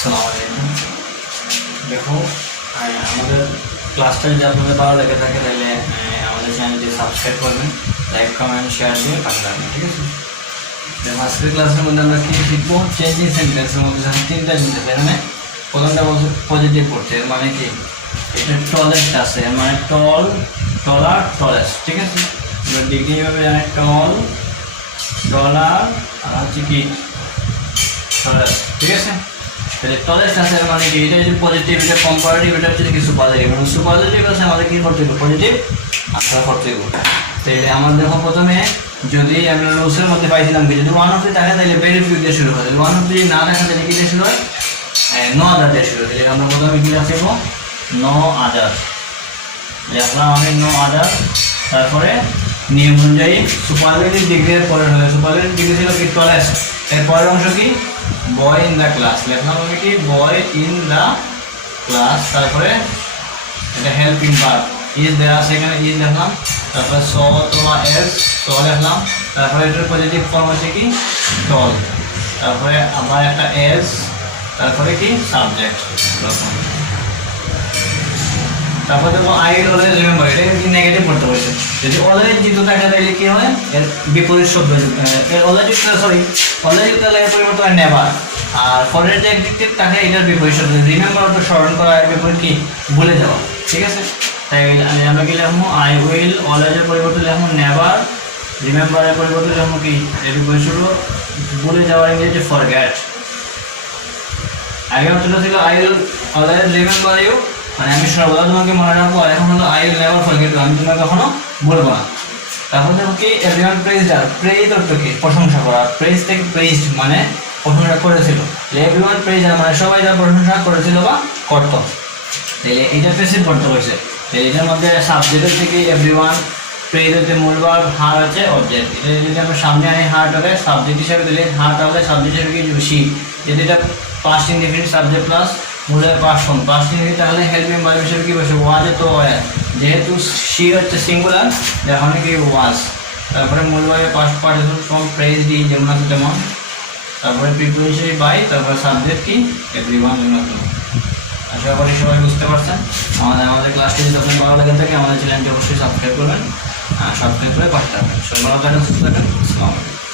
আসসালামু আলাইকুম। দেখো, আমাদের ক্লাসটা যদি আপনাদের ভালো লেগে থাকে তাহলে আমাদের চ্যানেলটি সাবস্ক্রাইব করবেন, লাইক কমেন্ট শেয়ার দিয়ে পাশে রাখবেন, ঠিক আছে? দেখো, আজকের ক্লাসের মধ্যে আমরা কী শিখবো? চেঞ্জিং সেন্টেন্সের মধ্যে যখন তিনটা জিনিস আছে, এখানে প্রথমটা বলছে পজিটিভ করছে, এর মানে কি? এটা টলেস্ট আছে, এর মানে টল, টলার, টলেস্ট, ঠিক আছে? এবার ডিগ্রি হবে জানে টল, টলার আর হচ্ছে কি টলেস্ট, ঠিক আছে? তাহলে টলেস্ট আছে এর মানে কি? এটা যদি পজিটিভ, এটা কম্পারেটিভ, এটা হচ্ছে কি সুপারলেটিভ। মানে সুপারলেটিভ আছে আমাদের কি করতে হবে? পজিটিভ আনসার করতে হবে। তাহলে আমাদের দেখো প্রথমে যদি আমরা রুলসের মধ্যে পাইছিলাম কি, যদি ওয়ান অফ দি থাকে তাহলে ভেরি ফিউ দিয়ে শুরু হয়, ওয়ান অফ দি না থাকে তাহলে কি দিয়ে শুরু হয়? নো আদার দিয়ে শুরু হয়। তাহলে আমরা প্রথমে কি রাখবো? নো আদার লিখলাম আমি, নো আদার। তারপরে নিয়ম অনুযায়ী সুপারলেটিভ ডিগ্রির পরে হবে, সুপারলেটিভ ডিগ্রি ছিল কি? টলেস্ট। এর পরের অংশ কি? বয় ইন দ্য ক্লাস লিখলাম আমি কি? Boy in the class. তারপরে এটা হেল্পিং ভার্ব ইজ দেওয়া আছে, এখানে ইজ লিখলাম। তারপরে স অথবা এস, স লিখলাম। তারপরে এটার পজিটিভ ফর্ম হচ্ছে কি? টল। তারপরে আবার একটা এস, তারপরে কি? সাবজেক্ট। তারপরে দেখো আই অলওয়েজ রিমেম্বার, এটা কি নেগেটিভ করতে হয়েছে। যদি অলওয়েজ যুক্ত থাকে তাহলে কি হয়? এর বিপরীত শব্দ যুক্ত হয়। এর অলওয়েজ যুক্ত, সরি অলওয়েজ যুক্ত হলে এর পরিবর্তন হয় নেভার। আর পরের যে অ্যাডজেক্টিভ থাকে এটার বিপরীত শব্দ। রিমেম্বার অর্থ স্মরণ করা, এর বিপরীত কি? ভুলে যাওয়া, ঠিক আছে? তাই আমরা কি লিখবো? আই উইল, অলওয়েজের পরিবর্তন লিখবো নেভার, রিমেম্বারের পরিবর্তন লিখবো কি? এর বিপরীত শব্দ ভুলে যাওয়ার ইংরেজি ফরগেট। আগে অর্থটা ছিল I will always remember you, মানে আমি সর্বদা তোমাকে মনে রাখবো। আর এখন হলো আই উইল নেভার ফরগেট, আমি তোমাকে কখনো ভুলবো না। তারপর দেখো কি? এভরিওয়ান প্রেইজড হার, প্রেইজ অর্থ কি? প্রশংসা করা। প্রেইজ থেকে প্রেইজড মানে প্রশংসা করেছিল। এভরিওয়ান প্রেইজড হার মানে সবাই যা প্রশংসা করেছিল বা করত। তাহলে এইটা প্রেসিভ করতে হয়েছে। তাহলে এটার মধ্যে সাবজেক্টের থেকে এভরিওয়ান, প্রেইজ হচ্ছে মূল ভার্ব, হার হচ্ছে অবজেক্ট। এটা যদি আমরা সামনে আনি হারটাকে সাবজেক্ট হিসাবে, দিলে হার তাহলে সাবজেক্ট হিসাবে কি? সি। যদি এটা পাস্ট ইনডিফিনিট সাবজেক্ট প্লাস মূলের পাস্ট ফর্ম, পাস্ট ইনডিফিনিট তাহলে হেল্পিং ভার্ব হিসেবে কি বসে? ওয়াজ। তো যেহেতু সি হচ্ছে সিঙ্গুলার, এখন কি? ওয়াজ। তারপরে মূল ভার্বের past participle form praise D, যেমন আছে তেমন। তারপরে প্রিপোজিশন বাই, তারপরে সাবজেক্ট কি? এভরিওয়ান। আশা করি সবাই বুঝতে পারছেন। আমাদের ক্লাসটি যদি আপনার ভালো লাগে থাকে আমাদের চ্যানেলটি অবশ্যই সাবস্ক্রাইব করবেন, সাবস্ক্রাইব করে পাশে থাকবেন। সবাই ভালো থাকেন, সুস্থ থাকেন। আসসালামু আলাইকুম।